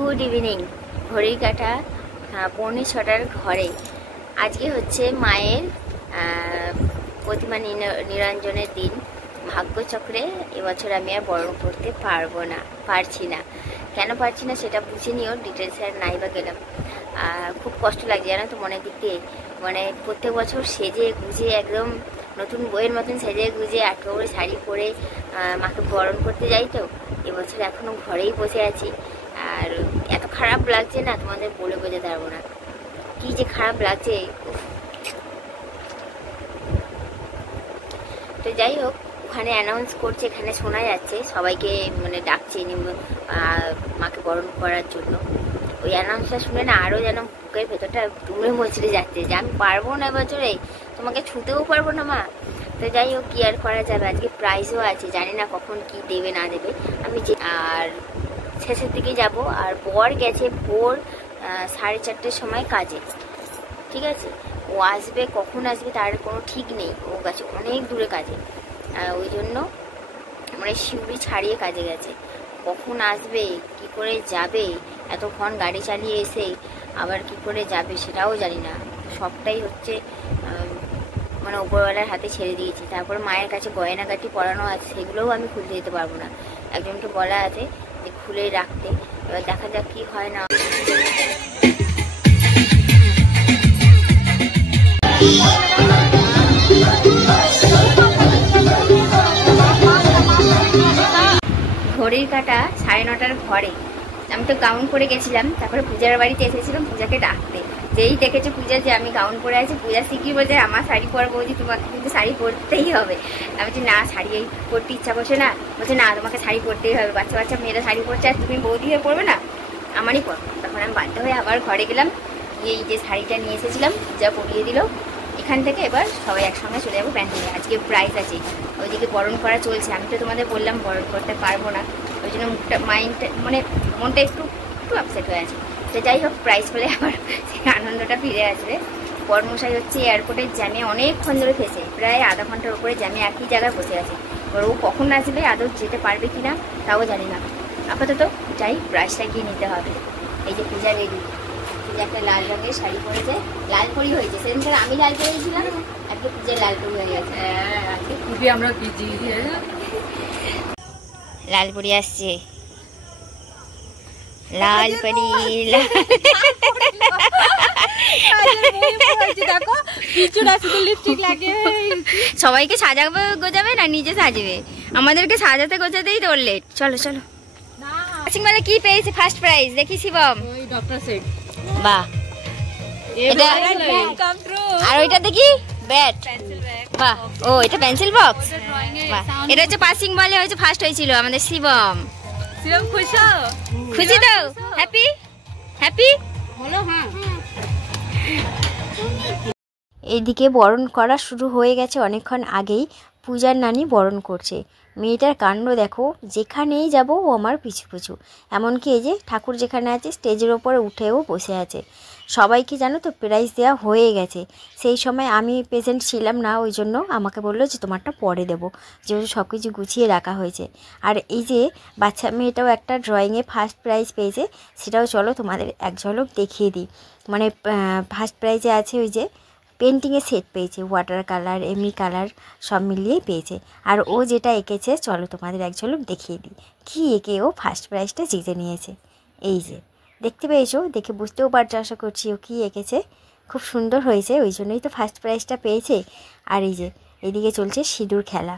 Good evening. ঘড়ির কাঁটা 5:45 ঘরে। আজকে হচ্ছে মায়ের প্রতিমা নিরঞ্জনের দিন। ভাগ্যচক্রে এবছর আমি আর বরণ করতে পারছি না। কেন পারছি না সেটা বুঝে নিও, ডিটেলসে আর নাই বা গেলাম। খুব কষ্ট লাগছে জানো তো মনের দিক দিয়ে। মানে প্রত্যেক বছর সেজে গুজে একদম নতুন বইয়ের মতন সেজে গুজে একেবারে শাড়ি পরে মাকে বরণ করতে যাই, তো এবছর এখনও ঘরেই বসে আছি। আর এত খারাপ লাগছে না, তোমাদের বলে বোঝাতে পারবো না কি যে খারাপ লাগছে। তো যাই হোক, ওখানে অ্যানাউন্স করছে, এখানে শোনা যাচ্ছে সবাইকে মানে ডাকছে মাকে বরণ করার জন্য। ওই অ্যানাউন্সটা শুনে না আরও যেন বুকের ভেতরটা দুমড়ে মুচড়ে যাচ্ছে যে আমি পারবো না এবছরে, তোমাকে ছুতেও পারবো না মা। তো যাই হোক, কি আর করা যাবে। আজকে প্রাইজও আছে, জানি না কখন কি দেবে না দেবে। আর শেষের দিকে যাব। আর বর গেছে ভোর 4:30টার সময় কাজে, ঠিক আছে। ও আসবে, কখন আসবে তার কোনো ঠিক নেই। ও গেছে অনেক দূরে কাজে, ওই জন্য মানে শিউরি ছাড়িয়ে কাজে গেছে। কখন আসবে, কি করে যাবে, এতক্ষণ গাড়ি চালিয়ে এসে আবার কি করে যাবে সেটাও জানি না। সবটাই হচ্ছে মানে উপরওয়ালার হাতে ছেড়ে দিয়েছি। তারপরে মায়ের কাছে গয়নাগাটি পরানো আছে, সেগুলোও আমি খুলতে দিতে পারবো না। একজনকে বলা আছে যে খুলে রাখতে, এবার দেখা যাক কি হয় না। ঘড়ির কাঁটা 9:30 ঘরে। আমি তো গাউন পরে গেছিলাম, তারপরে পূজার বাড়িতে এসেছিলাম পূজাকে ডাকতে। যেই দেখেছে পূজা যে আমি গাউন পরে আছি, পূজা শিখিয়ে বলছে আমার শাড়ি পরবো, বলছি তোমাকে কিন্তু শাড়ি পরতেই হবে। আমি বলছি না, শাড়ি পরতে ইচ্ছা করছে না। বলছে না, তোমাকে শাড়ি পরতেই হবে, বাচ্চা বাচ্চা মেয়েরা শাড়ি পরছে আর তুমি বৌদি হয়ে পরবে না, আমারই পর। তখন আমি বাধ্য হয়ে আবার ঘরে গেলাম, এই যে শাড়িটা নিয়ে এসেছিলাম পূজা পরিয়ে দিল। এখান থেকে এবার সবাই একসঙ্গে চলে যাবো প্যান্ডেলে। আজকে প্রাইজ আছে, ওইদিকে বরণ করা চলছে। আমি তো তোমাদের বললাম বরণ করতে পারবো না, ওই জন্য মনটা একটু আপসেট হয়ে আছে। তো যাই হোক, প্রাইজ পেলে আবার সেই আনন্দটা ফিরে আসবে। বরমশাই হচ্ছে এয়ারপোর্টের জ্যামে অনেকক্ষণ ধরে ফেসে, প্রায় আধা ঘন্টার উপরে জ্যামে একই জায়গায় বসে আছে। এবার ও কখন আসবে, আদৌ যেতে পারবে কিনা তাও জানি না। আপাতত যাই, প্রাইজটা গিয়ে নিতে হবে। এই যে পূজা রেডি, পূজা একটা লাল রঙের শাড়ি পরেছে, লাল পরি হয়েছে। সেদিনকার আমি লাল পরেছিলাম, আজকে পূজার লাল পরি হয়ে গেছে। আজকে খুবই আমরা বিজি। লাল পরি আসছে, লাল পরি। সবাইকে সাজাবে গোজাবে না, নিজে সাজবে। আমাদেরকে সাজাতে গোজাতেই তোর লেট। চলো চলো। সিংবালে কি পেয়েছে ফার্স্ট প্রাইজ দেখি শিবম। বাহ, আর ওইটা দেখি ব্যাট। বাহ, ও এটা পেন্সিল বক্স। বাহ, এটা হচ্ছে পাসিং বলে হচ্ছে ফার্স্ট হয়েছিল আমাদের শিবম। খুশি তো? হ্যাপি হ্যাপি বলো। হ্যাঁ, এইদিকে বরণ করা শুরু হয়ে গেছে অনেকক্ষণ আগেই। পূজার নানি বরণ করছে। মেয়েটার কাণ্ড দেখো, যেখানেই যাব ও আমার পিছু পিছু। এমনকি এই যে ঠাকুর যেখানে আছে স্টেজের ওপরে উঠেও বসে আছে। সবাইকে জানো তো প্রাইজ দেওয়া হয়ে গেছে। সেই সময় আমি প্রেজেন্ট ছিলাম না, ওই জন্য আমাকে বললো যে তোমারটা পরে দেবো, যেহেতু সব কিছু গুছিয়ে রাখা হয়েছে। আর এই যে বাচ্চা মেয়েটাও একটা ড্রয়িংয়ে ফার্স্ট প্রাইজ পেয়েছে, সেটাও চলো তোমাদের এক ঝলক দেখিয়ে দিই। মানে ফার্স্ট প্রাইজে আছে ওই যে পেন্টিংয়ের সেট পেয়েছে, ওয়াটার কালার এমনি কালার সব মিলিয়েই পেয়েছে। আর ও যেটা এঁকেছে চলো তোমাদের এক ঝলক দেখিয়ে দিই। কী এঁকে ও ফার্স্ট প্রাইজটা জিতে নিয়েছে। এই যে দেখতে পেয়েছো, দেখে বুঝতেও পারছো আশা করছি ও কী এঁকেছে। খুব সুন্দর হয়েছে, ওই জন্যই তো ফার্স্ট প্রাইজটা পেয়েছে। আর এই যে এদিকে চলছে সিঁদুর খেলা।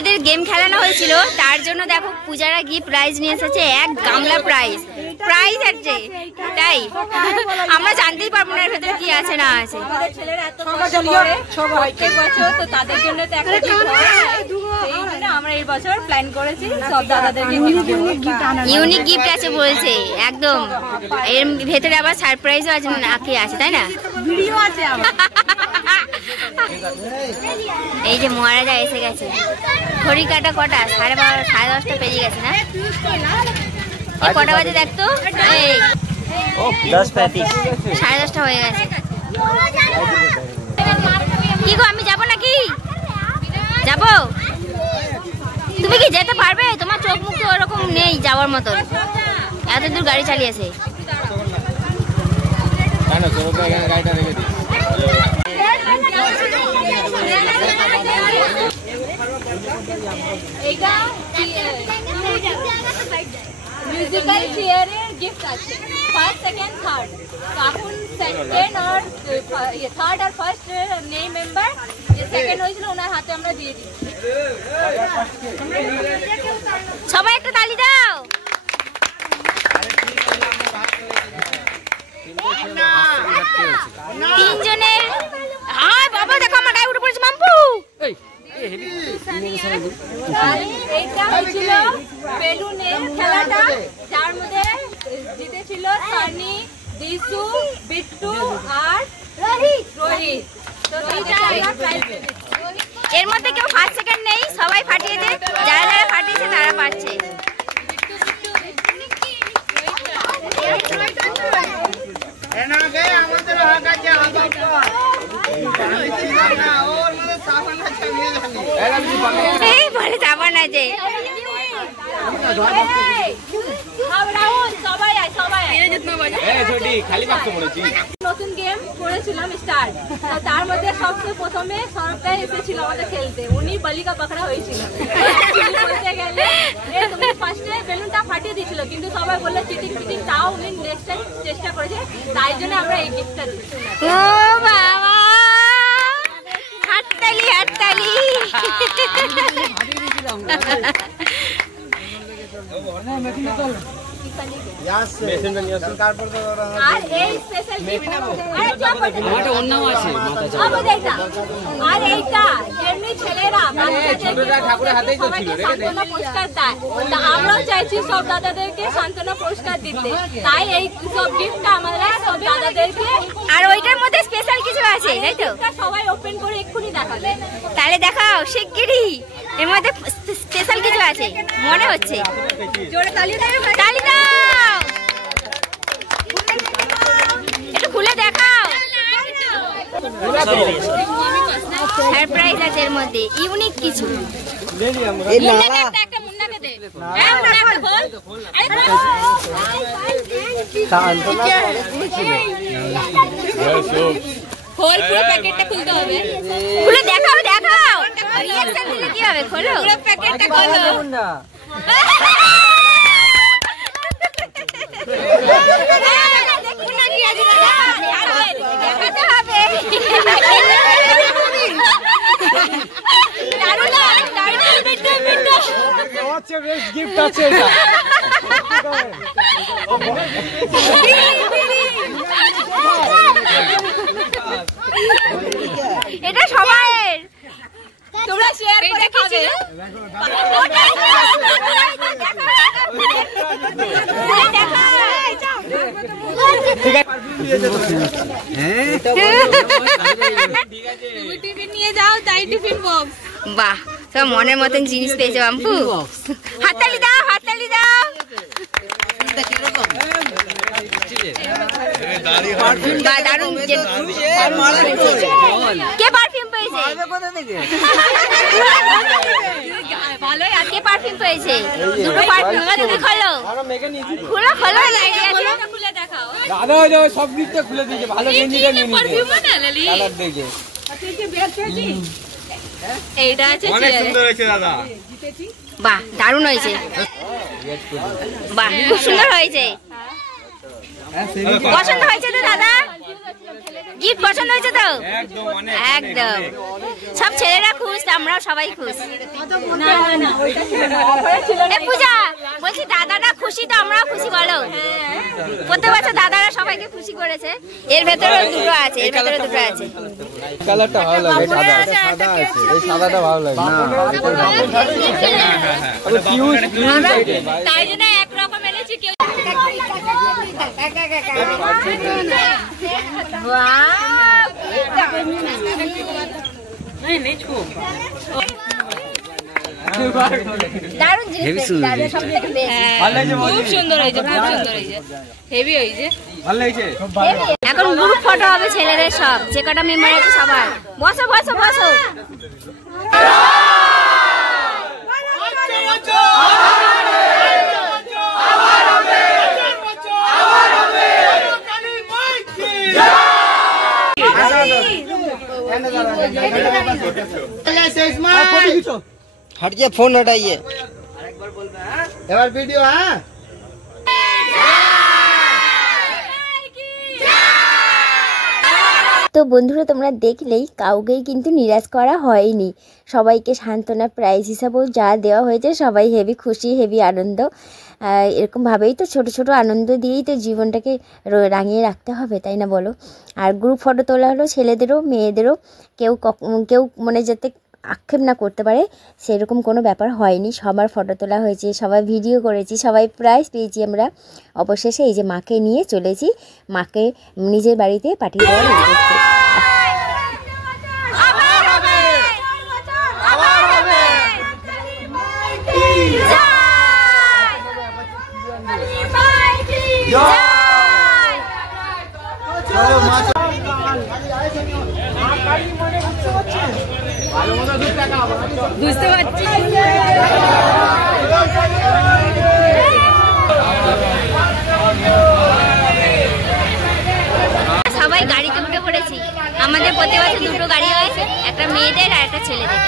এদের গেম খেলানো হয়েছিল, তার জন্য দেখো পূজারা গিফট প্রাইজ নিয়ে এসেছে, এক গামলা প্রাইজ আছে। তাই তাই আমরা জানতেই পারবো না এর ভেতরে কি আছে না আছে। ছেলেরা এত কষ্ট করে প্রত্যেক বছর, তো তাদের জন্য তো একটা গিফট হয়, সেই জন্য আমরা এই বছর প্ল্যান করেছি সব দাদাদেরকে গিফট দেব। ইউনিক গিফট আছে বলছে একদম, এর ভেতরে আবার সারপ্রাইজও আছে নাকি আছে, তাই না? ভিডিও আছে আবার। এই যে মহারাজা এসে গেছে। ঘড়ি কাটা কটা? 12:30 10:30 পেরিয়ে গেছে না? কটা বাজে দেখতো? 10:35 10:30 হয়ে গেছে। কি গো আমি যাবো নাকি? যাবো? তুমি কি যেতে পারবে? তোমার চোখ মুখ তো ওরকম নেই যাওয়ার মতন, এত দূর গাড়ি চালিয়েছে। মিউজিক্যাল চেয়ারের গিফট আছে, ফার্স্ট সেকেন্ড থার্ড। এখন সেকেন্ড আর থার্ড আর ফার্স্ট নেই মেম্বার, যে সেকেন্ড হয়েছিল ওনার হাতে আমরা দিয়ে দিই। সবাই একটা তালি দাও। তিনজনের হাই বাবা, দেখো আমার গায়ে উঠে পড়েছে মাম্পু। এইটা হয়েছিল বেলুনের খেলাটা, যার মধ্যে জিতেছিল সানি, দিশু, বিট্টু আর রোহিত। তো এর মধ্যে কেউ ফার্স্ট সেকেন্ড নেই, সবাই ফাটিয়েছে, যারা যারা ফাটিয়েছে তারা পাচ্ছে। বলে যাবো না যে নতুন গেম করেছিলাম স্টার্ট, তার মধ্যে সবচেয়ে প্রথমে সরকার এসেছিল আমাদের খেলতে, উনি বালিকা পাকড়া হয়েছিল। বলতে গেলে তুমি ফার্স্টে বেলুনটা ফাটিয়ে দিয়েছিল, কিন্তু সবাই বললো চিটিং চিটিং, তাও উনি নেক্সট টাইম চেষ্টা করেছে, তাই জন্য আমরা এই গিফটটা দিচ্ছি। ও বাবা, হাততালি হাততালি। আর এই স্পেশাল গিফট আর এইটা যেমনি ছেলেরা সান্ত্বনা পুরস্কার দেয়, আমরাও চাইছি সব দাদাদেরকে সান্ত্বনা পুরস্কার দিতে, তাই এই সব গিফটটা আমরা সব দাদাদেরকে। আর ওইটার মধ্যে স্পেশাল কিছু আছে, তাই তো? সবাই ওপেন করে এক্ষুনি দেখাবে। তাহলে দেখাও শিগগিরই, এর মধ্যে স্পেশাল কিছু আছে মনে হচ্ছে। জোরে তালি দাও, তালি দাও, একটু খুলে দেখাও। সারপ্রাইজ আছে এর মধ্যে, ইউনিক কিছু। খুলে দেখাও, দেখাও, রিঅ্যাকশন দিলে কি হবে? খোলো পুরো প্যাকেটটা, খোলো। দেখাতে হবে। গিফট আছে এটা সবাইয়ের, তোমরা শেয়ার করে খাবে। নিয়ে যাও তাই টিফিন বক্স। বাহ, সব মনের মতন জিনিস পেয়েছে বাম্পু। হাততালি দাও, হাততালি দাও। দারুন, কে পারফিউম পেয়েছে? ভালো, আর কে পারফিউম পেয়েছে? দুটো পারফিউম। খোলো খোলো খোলো, খুলে দেখাও। দাদা ওই সব দিকটা খুলে দিয়েছে, ভালো গেঞ্জিটা নিয়ে নিয়েছে, পারফিউম না লালি কালার দেখে। এইটা আছে, অনেক সুন্দর হয়েছে দাদা। বাহ, দারুণ হয়েছে, বাহ খুব সুন্দর হয়েছে। পছন্দ হয়েছে তো দাদা? গিফট পছন্দ হয়েছে তো? একদম, সব ছেলেরা খুশ, আমরাও সবাই খুশ। পূজা বলছি দাদাটা খুশি তো আমরাও খুশি বলো। প্রত্যেক বছর দাদারা সবাইকে খুশি করেছে। এর ভেতরে দুটো আছে, এর ভেতরে দুটো আছে। কালারটা ভালো লাগে, সাদা আছে, এই সাদাটা ভালো লাগে না। তাই জন্য এক রকম এনেছি কেউ। দারুণ জিনিস, খুব সুন্দর হয়েছে, খুব সুন্দর হয়েছে, হেভি হয়েছে, ভালো হয়েছে। এখন গ্রুপ ফটো হবে ছেলেদের সব, যে কটা মেম্বার আছে সবার। বসো বসো বসো। हटिए, फोन हटाइए। वीडियो है। তো বন্ধুরা তোমরা দেখলেই কাউকেই কিন্তু নিরাশ করা হয়নি, সবাইকে সান্ত্বনা প্রাইজ হিসাবেও যা দেওয়া হয়েছে সবাই হেভি খুশি, হেভি আনন্দ। এরকমভাবেই তো ছোট ছোট আনন্দ দিয়েই তো জীবনটাকে রাঙিয়ে রাখতে হবে, তাই না বলো? আর গ্রুপ ফটো তোলা হলো ছেলেদেরও মেয়েদেরও, কেউ মানে যাতে আক্ষেপ না করতে পারে সেরকম কোনো ব্যাপার হয়নি। সবার ফটো তোলা হয়েছে, সবাই ভিডিও করেছি, সবাই প্রাইজ পেয়েছি আমরা। অবশেষে এই যে মাকে নিয়ে চলেছি, মাকে নিজের বাড়িতে পাঠিয়ে দেওয়ার উদ্দেশ্যে। বুঝতে পারছি সবাই গাড়িতে উঠে পড়েছি। আমাদের প্রতি বছর দুটো গাড়ি হয়েছে, একটা মেয়েদের আর একটা ছেলেদের।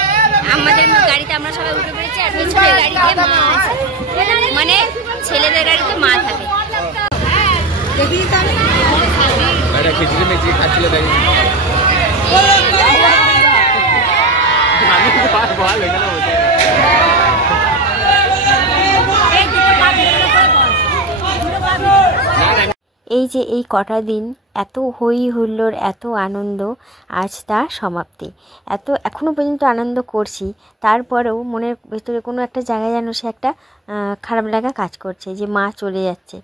আমাদের গাড়িতে আমরা সবাই উঠে পড়েছি, আর পেছনের গাড়িতে মা আছে, মানে ছেলেদের গাড়িতে মা থাকে। খিচুড়ি মেচি খাচ্ছিল দেখি। এই যে এই কটা দিন এত হই হুল্লোড়, এত আনন্দ, আজ তার সমাপ্তি। এখনও পর্যন্ত আনন্দ করছি, তারপরেও মনের ভেতরে কোনো একটা জায়গায় যেন সে একটা খারাপ লাগা কাজ করছে যে মা চলে যাচ্ছে,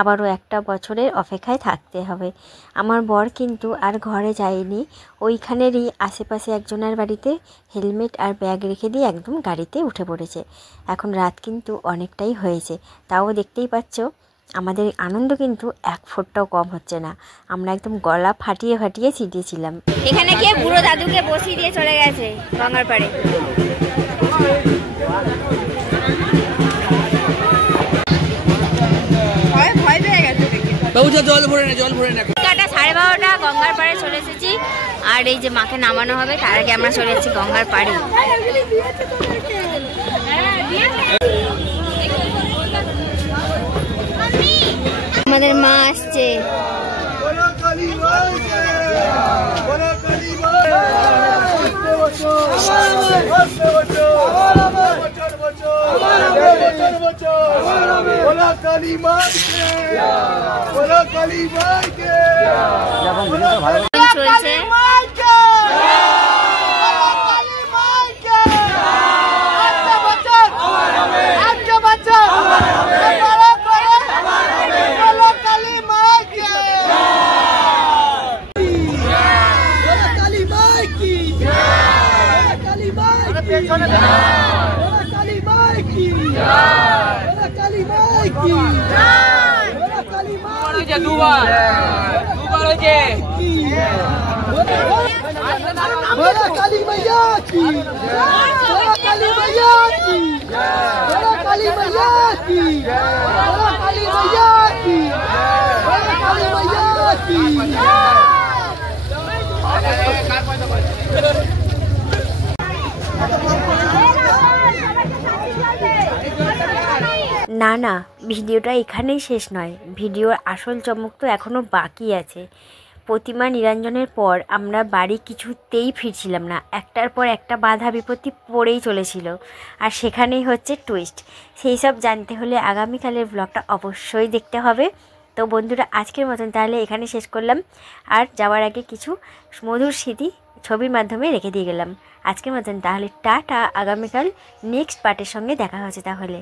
আবারও একটা বছরের অপেক্ষায় থাকতে হবে। আমার বর কিন্তু আর ঘরে যায়নি, ওইখানেরই আশেপাশে একজনের বাড়িতে হেলমেট আর ব্যাগ রেখে দিয়ে একদম গাড়িতে উঠে পড়েছে। এখন রাত কিন্তু অনেকটাই হয়েছে, তাও দেখতেই পাচ্ছ আমাদের আনন্দ কিন্তু এক ফোঁটাও কম হচ্ছে না। আমরা একদম গলা ফাটিয়ে ফাটিয়ে ছিটিয়েছিলাম। এখানে গিয়ে বুড়ো দাদুকে বসিয়ে দিয়ে চলে গেছে গঙ্গার পাড়ে। জল ভরে না 12:30 গঙ্গার পাড়ে চলে এসেছি। আর এই যে মাকে নামানো হবে, তার আগে আমরা চলে এসেছি গঙ্গার পাড়ে। আমাদের মা আসছে। চলছে না ভিডিওটা এখানেই শেষ নয়, ভিডিওর আসল চমক তো এখনও বাকি আছে। প্রতিমা নিরঞ্জনের পর আমরা বাড়ি কিছুতেই ফিরছিলাম না, একটার পর একটা বাধা বিপত্তি পড়েই চলেছিল। আর সেখানেই হচ্ছে টুইস্ট। সেই সব জানতে হলে আগামীকালের ব্লগটা অবশ্যই দেখতে হবে। তো বন্ধুরা, আজকের মতন তাহলে এখানে শেষ করলাম। আর যাওয়ার আগে কিছু মধুর স্মৃতি ছবির মাধ্যমে রেখে দিয়ে গেলাম। আজকের মতন তাহলে টাটা, আগামীকাল নেক্সট পার্টের সঙ্গে দেখা হচ্ছে তাহলে।